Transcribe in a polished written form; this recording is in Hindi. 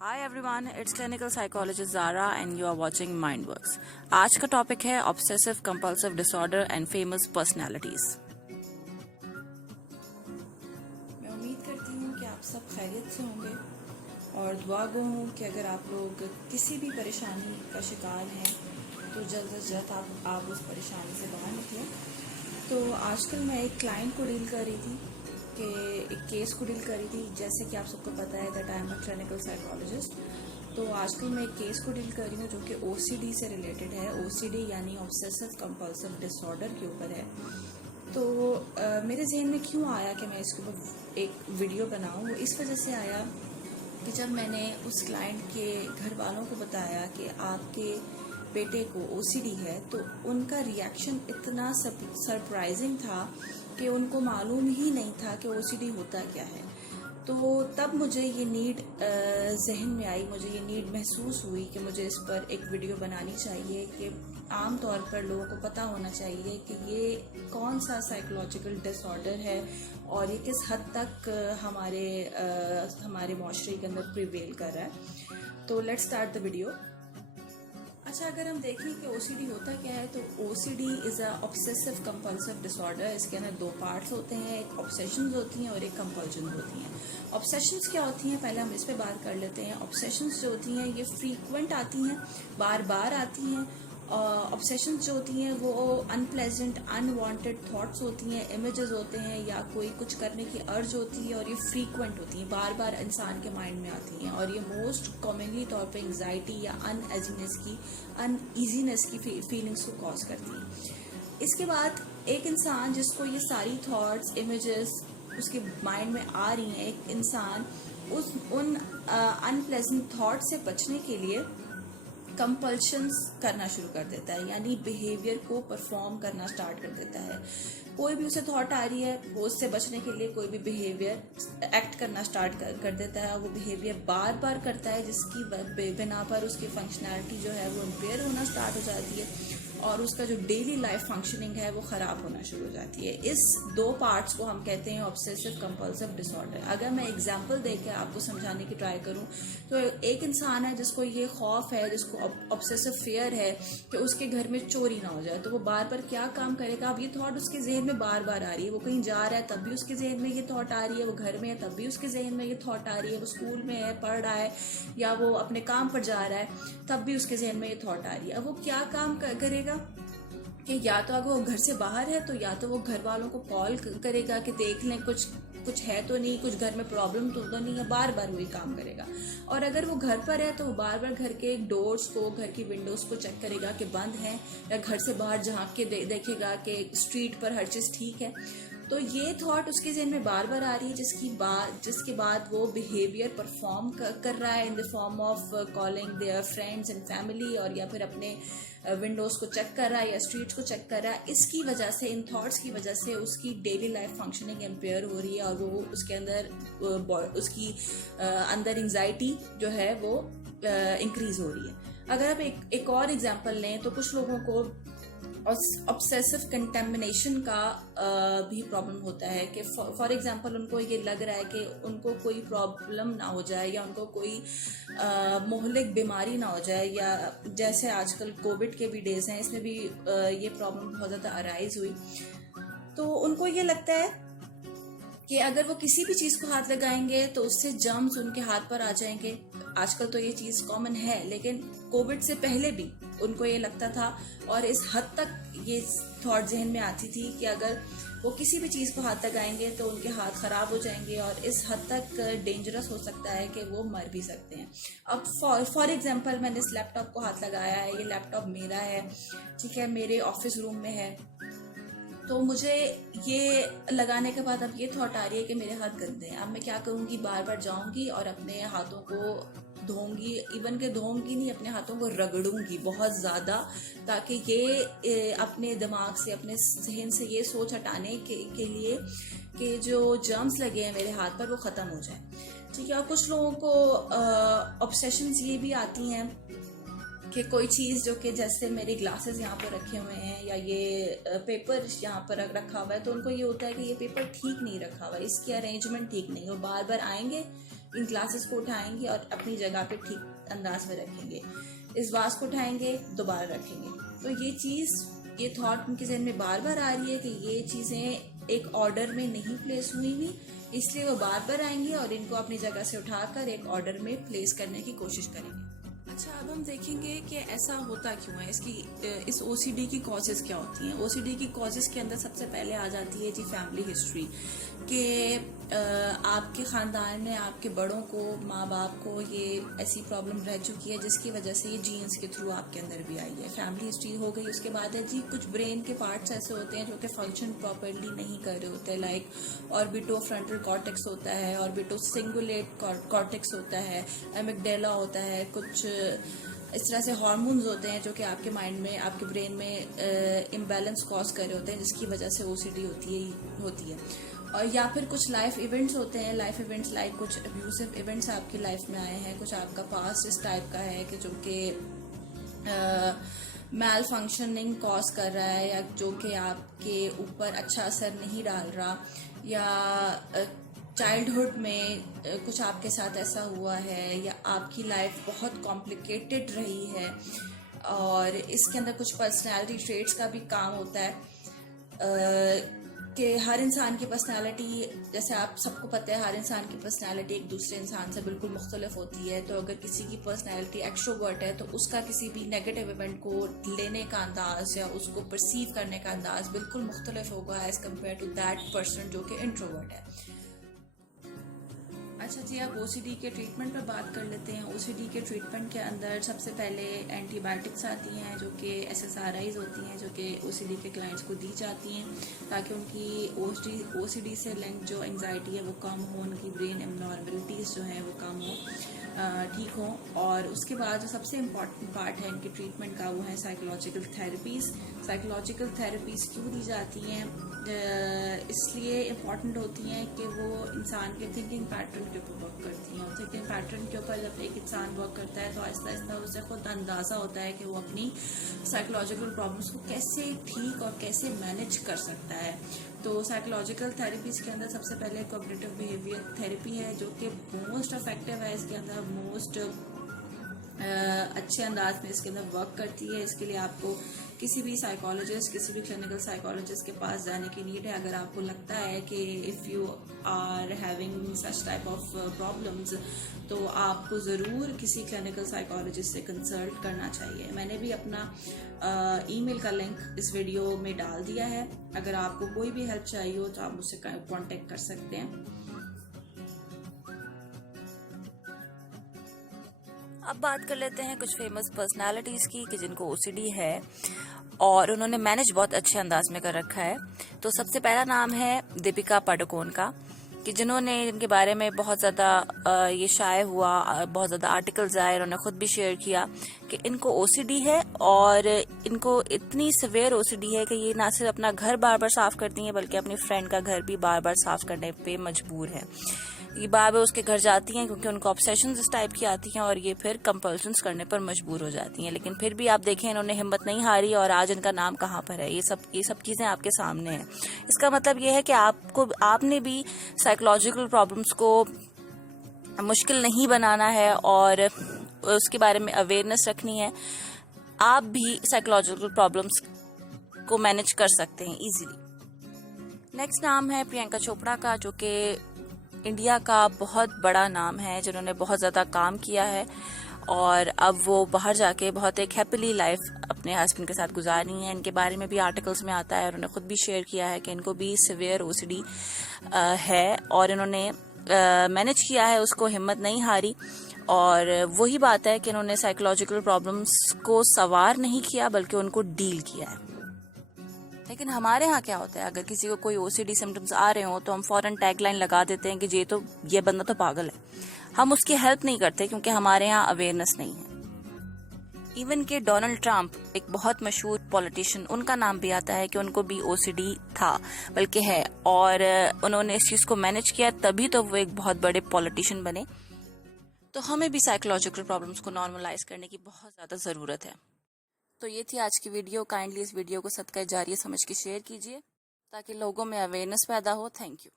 Hi everyone, it's clinical psychologist Zara and you are watching Mindworks. आज का टॉपिक है obsessive compulsive disorder and famous personalities. मैं उम्मीद करती हूँ कि आप सब खैरियत से होंगे और दुआ गो हूँ कि अगर आप लोग किसी भी परेशानी का शिकार हैं तो जल्द से जल्द आप उस परेशानी से बाहर निकलें। तो आजकल मैं एक क्लाइंट को डील कर रही थी कि एक केस को डील करी थी। जैसे कि आप सबको पता है that I am a clinical psychologist. तो आजकल मैं एक केस को डील कर रही हूँ जो कि ओसीडी से रिलेटेड है। ओसीडी यानी ऑब्सेसिव कंपल्सिव डिसऑर्डर के ऊपर है। तो मेरे जहन में क्यों आया कि मैं इसके ऊपर एक वीडियो बनाऊँ, इस वजह से आया कि जब मैंने उस क्लाइंट के घर वालों को बताया कि आपके बेटे को ओसीडी है तो उनका रिएक्शन इतना सरप्राइजिंग था कि उनको मालूम ही नहीं था कि ओसीडी होता क्या है। तो तब मुझे ये नीड जहन में आई, मुझे ये नीड महसूस हुई कि मुझे इस पर एक वीडियो बनानी चाहिए कि आम तौर पर लोगों को पता होना चाहिए कि ये कौन सा साइकोलॉजिकल डिसऑर्डर है और ये किस हद तक हमारे माशरे के अंदर प्रिवेल कर रहा है। तो लेट्स स्टार्ट द वीडियो। अच्छा, अगर हम देखें कि ओसीडी होता क्या है तो OCD is a obsessive compulsive disorder. इसके अंदर दो पार्ट्स होते हैं, एक ऑब्सेशंस होती हैं और एक कंपल्जन होती हैं। ऑब्सेशंस क्या होती हैं, पहले हम इस पे बात कर लेते हैं। ऑब्सेशंस जो होती हैं ये फ्रीक्वेंट आती हैं, बार बार आती हैं। ऑब्सेशंस जो होती हैं वो अनप्लेजेंट अनवांटेड थॉट्स होती हैं, इमेजेस होते हैं या कोई कुछ करने की अर्ज होती है और ये फ्रीक्वेंट होती हैं, बार बार इंसान के माइंड में आती हैं और ये मोस्ट कॉमनली तौर पे एंग्जाइटी या अनईजीनेस की फीलिंग्स को कॉज करती हैं। इसके बाद एक इंसान जिसको ये सारी थॉट्स इमेजेस उसके माइंड में आ रही हैं, एक इंसान उन अनप्लेजेंट थॉट से बचने के लिए कंपल्शंस करना शुरू कर देता है, यानी बिहेवियर को परफॉर्म करना स्टार्ट कर देता है। कोई भी उसे थॉट आ रही है वो उससे बचने के लिए कोई भी बिहेवियर एक्ट करना स्टार्ट कर देता है। वो बिहेवियर बार बार करता है जिसकी बिना पर उसकी फंक्शनैलिटी जो है वो इम्पेयर होना स्टार्ट हो जाती है और उसका जो डेली लाइफ फंक्शनिंग है वो ख़राब होना शुरू हो जाती है। इस दो पार्ट्स को हम कहते हैं ऑब्सेसिव कंपल्सिव डिसऑर्डर। अगर मैं एग्जांपल देकर आपको समझाने की ट्राई करूं तो एक इंसान है जिसको ये खौफ है, जिसको ऑब्सेसिव फियर है कि उसके घर में चोरी ना हो जाए, तो वो बार बार क्या काम करेगा। अब ये थॉट उसके जहन में बार बार आ रही है, वो कहीं जा रहा है तब भी उसके जहन में ये थॉट आ रही है, वो घर में है तब भी उसके जहन में ये थॉट आ रही है, वो स्कूल में है पढ़ रहा है या वो अपने काम पर जा रहा है तब भी उसके जहन में ये थॉट आ रही है। अब वो क्या काम करेगा कि या तो अगर वो घर से बाहर है तो या तो वो घर वालों को कॉल करेगा कि देख लें कुछ है तो नहीं, कुछ घर में प्रॉब्लम तो नहीं है, बार बार वही काम करेगा। और अगर वो घर पर है तो वो बार बार घर के डोर्स को, घर की विंडोज को चेक करेगा कि बंद है, या घर से बाहर झांक के देखेगा कि स्ट्रीट पर हर चीज़ ठीक है। तो ये थॉट उसके जहन में बार बार आ रही है जिसके बाद वो बिहेवियर परफॉर्म कर रहा है in the form of calling their friends and family, और या फिर अपने विंडोज को चेक कर रहा है या स्ट्रीट्स को चेक कर रहा है। इसकी वजह से, इन थॉट्स की वजह से उसकी डेली लाइफ फंक्शनिंग इम्पेयर हो रही है और वो उसके अंदर उसकी अंदर एंजाइटी जो है वो इंक्रीज हो रही है। अगर आप एक और एग्जांपल लें तो कुछ लोगों को ऑब्सेसिव कंटेमिनेशन का भी प्रॉब्लम होता है कि फॉर एग्जांपल उनको ये लग रहा है कि उनको कोई प्रॉब्लम ना हो जाए या उनको कोई मोहलिक बीमारी ना हो जाए, या जैसे आजकल कोविड के भी डेज हैं इसमें भी ये प्रॉब्लम बहुत ज़्यादा अराइज हुई। तो उनको ये लगता है कि अगर वो किसी भी चीज़ को हाथ लगाएंगे तो उससे जर्म्स उनके हाथ पर आ जाएंगे। आजकल तो ये चीज़ कॉमन है, लेकिन कोविड से पहले भी उनको ये लगता था और इस हद तक ये थॉट जहन में आती थी कि अगर वो किसी भी चीज़ को हाथ लगाएंगे तो उनके हाथ ख़राब हो जाएंगे और इस हद तक डेंजरस हो सकता है कि वो मर भी सकते हैं। अब फॉर एग्जांपल मैंने इस लैपटॉप को हाथ लगाया है, ये लैपटॉप मेरा है, ठीक है, मेरे ऑफिस रूम में है। तो मुझे ये लगाने के बाद अब ये थॉट आ रही है कि मेरे हाथ गंदे हैं। अब मैं क्या करूँगी, बार बार जाऊँगी और अपने हाथों को धोऊंगी, इवन के धोऊंगी नहीं, अपने हाथों को रगड़ूंगी बहुत ज़्यादा, ताकि ये अपने दिमाग से, अपने जहन से ये सोच हटाने के लिए कि जो जर्म्स लगे हैं मेरे हाथ पर वो ख़त्म हो जाए, ठीक है। और कुछ लोगों को ऑब्सेशंस ये भी आती हैं कि कोई चीज़ जो कि जैसे मेरे ग्लासेस यहाँ पर रखे हुए हैं या ये पेपर यहाँ पर रखा हुआ है, तो उनको ये होता है कि ये पेपर ठीक नहीं रखा हुआ है, इसकी अरेंजमेंट ठीक नहीं, वो बार बार आएंगे इन ग्लासेस को उठाएंगे और अपनी जगह पे ठीक अंदाज में रखेंगे, इस वास को उठाएंगे दोबारा रखेंगे। तो ये चीज़, ये थॉट उनके जहन में बार बार आ रही है कि ये चीज़ें एक ऑर्डर में नहीं प्लेस हुई हुई, इसलिए वो बार बार आएंगे और इनको अपनी जगह से उठाकर एक ऑर्डर में प्लेस करने की कोशिश करेंगे। अच्छा, अब हम देखेंगे कि ऐसा होता क्यों है, इस ओसीडी की कॉजेज़ क्या होती हैं। ओसीडी की कॉजेज़ के अंदर सबसे पहले आ जाती है जी फैमिली हिस्ट्री, कि आपके ख़ानदान में आपके बड़ों को, माँ बाप को ये ऐसी प्रॉब्लम रह चुकी है जिसकी वजह से ये जीन्स के थ्रू आपके अंदर भी आई है। फैमिली हिस्ट्री हो गई। उसके बाद है जी कुछ ब्रेन के पार्ट्स ऐसे होते हैं जो कि फंक्शन प्रॉपरली नहीं कर रहे होते, लाइक ऑर्बिटो फ्रंटल कॉर्टेक्स होता है, ऑर्बिटो सिंगुलेट कॉर्टेक्स होता है, एमिगडाला होता है, कुछ इस तरह से हार्मोन्स होते हैं जो कि आपके माइंड में, आपके ब्रेन में इम्बैलेंस कॉज कर रहे होते हैं, जिसकी वजह से ओसीडी होती है। और या फिर कुछ लाइफ इवेंट्स होते हैं, लाइफ इवेंट्स लाइक कुछ अब्यूसिव इवेंट्स आपकी लाइफ में आए हैं, कुछ आपका पास्ट इस टाइप का है कि जो कि मैल फंक्शनिंग कॉज कर रहा है, या जो कि आपके ऊपर अच्छा असर नहीं डाल रहा, या चाइल्डहुड में कुछ आपके साथ ऐसा हुआ है, या आपकी लाइफ बहुत कॉम्प्लिकेटेड रही है और इसके अंदर कुछ पर्सनैलिटी ट्रेट्स का भी काम होता है कि हर इंसान की पर्सनैलिटी, जैसे आप सबको पता है, हर इंसान की पर्सनैलिटी एक दूसरे इंसान से बिल्कुल मुख्तलिफ होती है। तो अगर किसी की पर्सनैलिटी एक्सट्रोवर्ट है तो उसका किसी भी नेगेटिव इवेंट को लेने का अंदाज या उसको परसीव करने का अंदाज बिल्कुल मुख्तलिफ होगा as compared to that person जो कि इंट्रोवर्ट है। अच्छा जी, अब ओसीडी के ट्रीटमेंट पर बात कर लेते हैं। ओसीडी के ट्रीटमेंट के अंदर सबसे पहले एंटीबायोटिक्स आती हैं जो कि SSRIs होती हैं, जो कि ओसीडी के क्लाइंट्स को दी जाती हैं ताकि उनकी ओसीडी से लिंक जो एंजाइटी है वो कम हो, उनकी ब्रेन एबनॉर्मलिटीज़ जो हैं वो कम हो, ठीक हो। और उसके बाद जो सबसे इम्पॉर्टेंट पार्ट है इनके ट्रीटमेंट का वो है साइकोलॉजिकल थेरेपीज़। साइकोलॉजिकल थेरेपीज़ क्यों दी जाती हैं? इसलिए इम्पॉर्टेंट होती हैं कि वो इंसान के थिंकिंग पैटर्न के ऊपर वर्क करती हैं। और थिंकिंग पैटर्न के ऊपर जब एक इंसान वर्क करता है तो आहिस्ता आहिस्ता उसे खुद अंदाज़ा होता है कि वो अपनी साइकोलॉजिकल प्रॉब्लम्स को कैसे ठीक और कैसे मैनेज कर सकता है। तो साइकोलॉजिकल थेरेपीज़ के अंदर सबसे पहले कॉग्निटिव बिहेवियर थेरेपी है जो कि मोस्ट इफेक्टिव है, इसके अंदर मोस्ट अच्छे अंदाज में इसके अंदर वर्क करती है। इसके लिए आपको किसी भी साइकोलॉजिस्ट, किसी भी क्लिनिकल साइकोलॉजिस्ट के पास जाने की नीड है अगर आपको लगता है कि if you are having such type of problems, तो आपको ज़रूर किसी क्लिनिकल साइकोलॉजिस्ट से कंसल्ट करना चाहिए। मैंने भी अपना ईमेल का लिंक इस वीडियो में डाल दिया है, अगर आपको कोई भी हेल्प चाहिए हो तो आप मुझसे कॉन्टेक्ट कर सकते हैं। अब बात कर लेते हैं कुछ फेमस पर्सनालिटीज़ की कि जिनको ओसीडी है और उन्होंने मैनेज बहुत अच्छे अंदाज में कर रखा है। तो सबसे पहला नाम है दीपिका पाडुकोन का, कि जिन्होंने इनके बारे में बहुत ज़्यादा ये शाये हुआ, बहुत ज़्यादा आर्टिकल्स आए, उन्होंने खुद भी शेयर किया कि इनको ओसीडी है और इनको इतनी सवेयर ओसीडी है कि ये ना सिर्फ अपना घर बार बार साफ़ करती हैं बल्कि अपनी फ्रेंड का घर भी बार बार साफ़ करने पे मजबूर है। ये बार बार उसके घर जाती हैं क्योंकि उनको ऑब्सेशंस इस टाइप की आती हैं और ये फिर कंपल्शंस करने पर मजबूर हो जाती हैं। लेकिन फिर भी आप देखें, इन्होंने हिम्मत नहीं हारी और आज इनका नाम कहाँ पर है। ये सब चीज़ें आपके सामने हैं। इसका मतलब ये है कि आपने भी साइकोलॉजिकल प्रॉब्लम्स को मुश्किल नहीं बनाना है और उसके बारे में अवेयरनेस रखनी है। आप भी साइकोलॉजिकल प्रॉब्लम्स को मैनेज कर सकते हैं इजीली। नेक्स्ट नाम है प्रियंका चोपड़ा का, जो कि इंडिया का बहुत बड़ा नाम है, जिन्होंने बहुत ज़्यादा काम किया है और अब वो बाहर जाके बहुत एक हैप्पीली लाइफ अपने हस्बैंड के साथ गुजार रही हैं। इनके बारे में भी आर्टिकल्स में आता है और उन्होंने खुद भी शेयर किया है कि इनको भी सिवियर ओसीडी है और इन्होंने मैनेज किया है, उसको हिम्मत नहीं हारी। और वही बात है कि इन्होंने साइकोलॉजिकल प्रॉब्लम्स को सवार नहीं किया बल्कि उनको डील किया है। लेकिन हमारे यहाँ क्या होता है, अगर किसी को कोई ओसीडी सिम्टम्स आ रहे हो तो हम फौरन टैगलाइन लगा देते हैं कि ये बंदा तो पागल है। हम उसकी हेल्प नहीं करते क्योंकि हमारे यहाँ अवेयरनेस नहीं है। इवन के डोनाल्ड ट्रंप, एक बहुत मशहूर पॉलिटिशियन, उनका नाम भी आता है कि उनको भी ओसीडी था, बल्कि है, और उन्होंने इस चीज़ को मैनेज किया, तभी तो वो एक बहुत बड़े पॉलिटिशियन बने। तो हमें भी साइकोलॉजिकल प्रॉब्लम्स को नॉर्मलाइज करने की बहुत ज़्यादा ज़रूरत है। तो ये थी आज की वीडियो। काइंडली इस वीडियो को सदका जारिया समझ के शेयर कीजिए ताकि लोगों में अवेयरनेस पैदा हो। Thank you.